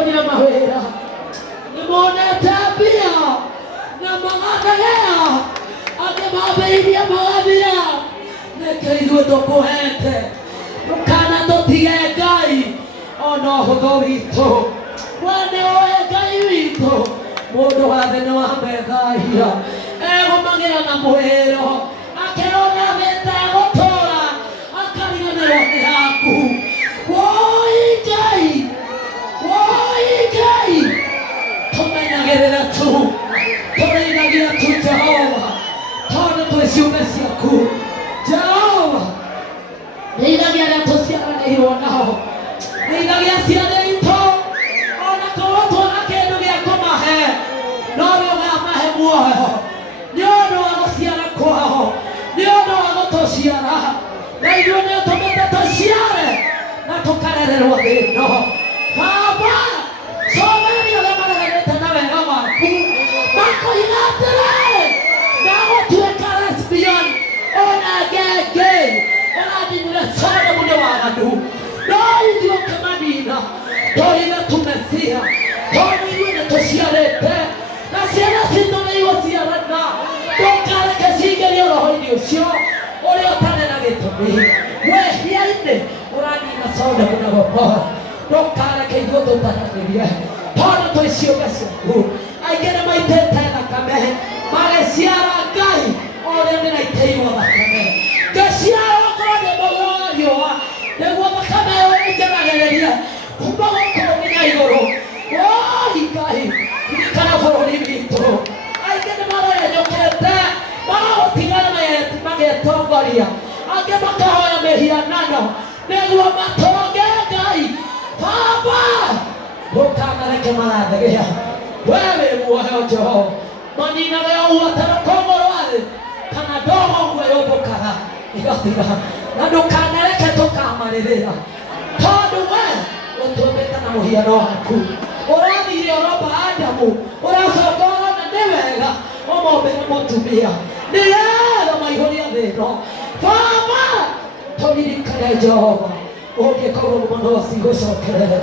Nĩmuonire mawĩra, nĩmuonete mbia na magathegea, angĩ mambĩrĩirie magathira. Nĩkĩ ithuĩ tũkũhete ndũkanatũtige Ngai ona ũhũthũ witũ. We nĩũĩ Ngai witũ, mũndũ wothe nĩwamethahia, egũmagĩra na mwĩro, akĩona thĩta gũtũra, akariganĩrwo nĩ yaku. Woi Ngai, woi Ngai, tũmenyagĩrĩre tu, tũrĩithagia tu Jehova, tondũ twĩ ciũmbe ciaku. Jehova, rĩithagia arĩa tũciaranĩirwo nao, rĩithagia ciana itũ, ona korwo tuona kĩndũ gĩa kũmahe, no nĩũgamahe muoyo nĩ ũndũ wa gũciara kwao, nĩ ũndũ wa gũtũciara, na ithuĩ nĩũtũmĩte tũciare na tũkarererwo thĩ ĩno. Baba, cogeria ũrĩa mareganĩte na wega waku, makũiga atĩrĩ, megũtuĩka lesbian, ona ngenge ũrathimire Sodomu nĩ waganu, no ithuĩ ũkĩmanina, tũrĩme tũmecia, tondũ ithuĩ nĩtũciarĩte na ciana citũ nĩigũciarana. Ndũkareke cingĩrio roho-inĩ ũcio ũrĩa ũtarĩ na gĩtũmi. Wehia-inĩ ũranina Sodomu na Gomora, ndũkareke ithuĩ tũtaranĩrie, tondũ twĩ ciũmbe ciaku. Aingĩ nĩmaitĩte thakame magĩciara Ngai ũrĩa nĩraitĩirwo thakame, ngĩciara okorwo nĩ mũthĩ wa riũa, nĩguo thakame ĩyo ĩngenagĩrĩrie kuma gũkũ nginya igũrũ. Woi Ngai, ririkana bũrũri witũ. Aingĩ nĩmarenyũkĩte magagũtigana magĩtongoria, angĩ makahoya mĩhianano nĩguo matonge Ngai. Baba, ndũkanareke marathegea, wee wĩ muoyo Jehova, maninage ũguo ta rũkũngũ rwa thĩ, kana ndogo ũguo yũmbũkaga ĩgathira, na ndũkanareke tũkamarĩrĩra, tondũ wee ũtũmbĩte na mũhiano waku. Ũrathire ũromba Adamu, ũracoka ũrona nĩ wega ũmombĩre mũtumia nĩgetha maihũrie thĩ ĩno. Baba, tũririkane Jehova, ũngĩkorwo mũno cigũcokerere.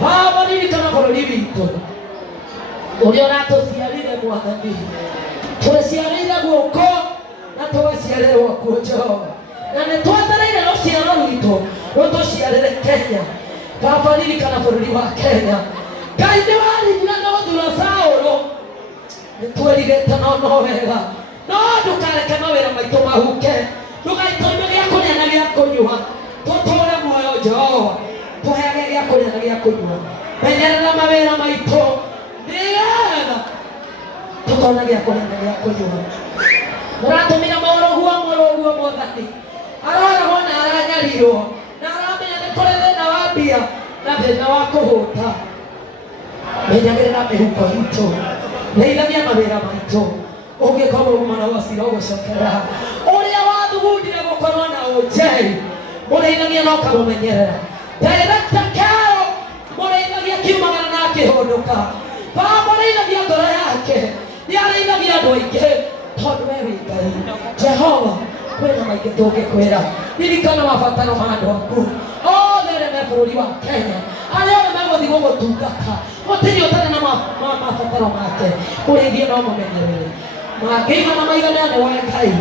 Baba, ririkana bũrũri witũ ũrĩa ũratũciarire Mwathani, twĩciarĩire gũkũ na tũgaciarĩrwo kuo Jehova, na nĩtwetereire rũciaro rwitũ rũtũciarĩre Kenya. Baba, ririkana bũrũri wa Kenya. Ngai nĩwaririre na gũthura Saũlũ, nĩtwĩrigĩte no wega, no ndũkareke mawĩra maitũ mahuke, ndũgaitũime gĩa kũrĩa na gĩa kũnyua, tũtũũre muoyo Jehova, tũheage gĩa kũrĩa na gĩa kũnyua, menyerera mawĩra maitũ nĩgetha tũkona gĩa kũrĩa na gĩa kũnyua. Mũratũmĩra mũrũguo Mwathani, aroragwo na aranyarirwo, na aramenya nĩ kũrĩ thĩna wa mbia na thĩna wa kũhũta. Menyagĩrĩra mĩhuko itũ, rĩithagia mawĩra maitũ, ũngĩkorwo umana wacira ũgũcokerera. Ũrĩa wathugundire gũkorwo na ũnjei, mũrĩithagia na ũkamũmenyerera. Director Kero, mũrĩithagia kiumagara na akĩhũndũka. Baba, mũrĩithagia ngoro yake, nĩarĩithagia andũ aingĩ, tondũ we wĩ Ngai. Jehova, kwĩna maingĩ tũngĩkwĩra, ririkana mabataro ma andũ aku othe arĩa me bũrũri wa Kenya, arĩa othe megũthiĩ gũgũtungata, gũtirĩ ũtarĩ na mabataro make, mũrĩithie no mũmenyerere. Mangĩigana maiganane we Ngai,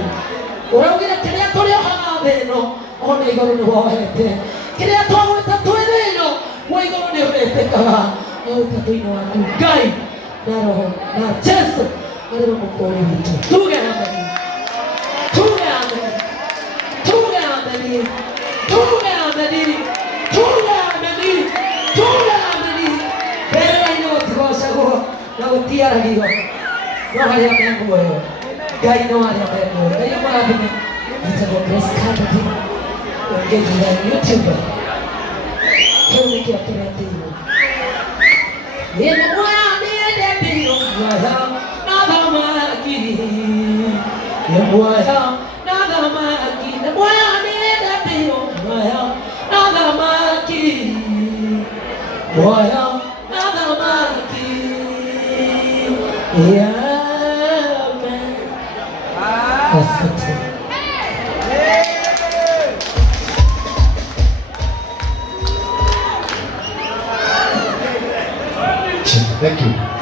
ũraugire kĩrĩa tũrĩohaga thĩ ĩno ona igũrũ nĩwohete, kĩrĩa twagwĩta twĩ thĩ ĩno we igũrũ nĩũrĩtĩkaga. Ũtatu-inĩ waku Ngai na Roho na Jesu arĩ mũkũũri witũ, tuge ameni, tuge ameni, tuge ameni, tuge ameni, tuge ameni, tuge ameni. Mbere-inĩ gũtigocagwo na gũtiaragio, no harĩa me muoyo Ngai no harĩa me muoyo. Ngai amũrathime. Njĩtagwo Grace Kennedy, ũngĩnjĩra YouTube, kĩu nĩkĩo kĩreteirwo. Nĩ muoyo nĩendeteirwo muoyo na thamaki, nĩ muoyo na thamaki, nĩ muoyo nĩendeteirwo muoyo na thamaki, muoyo na thamaki. Amen. Asante. Thank you.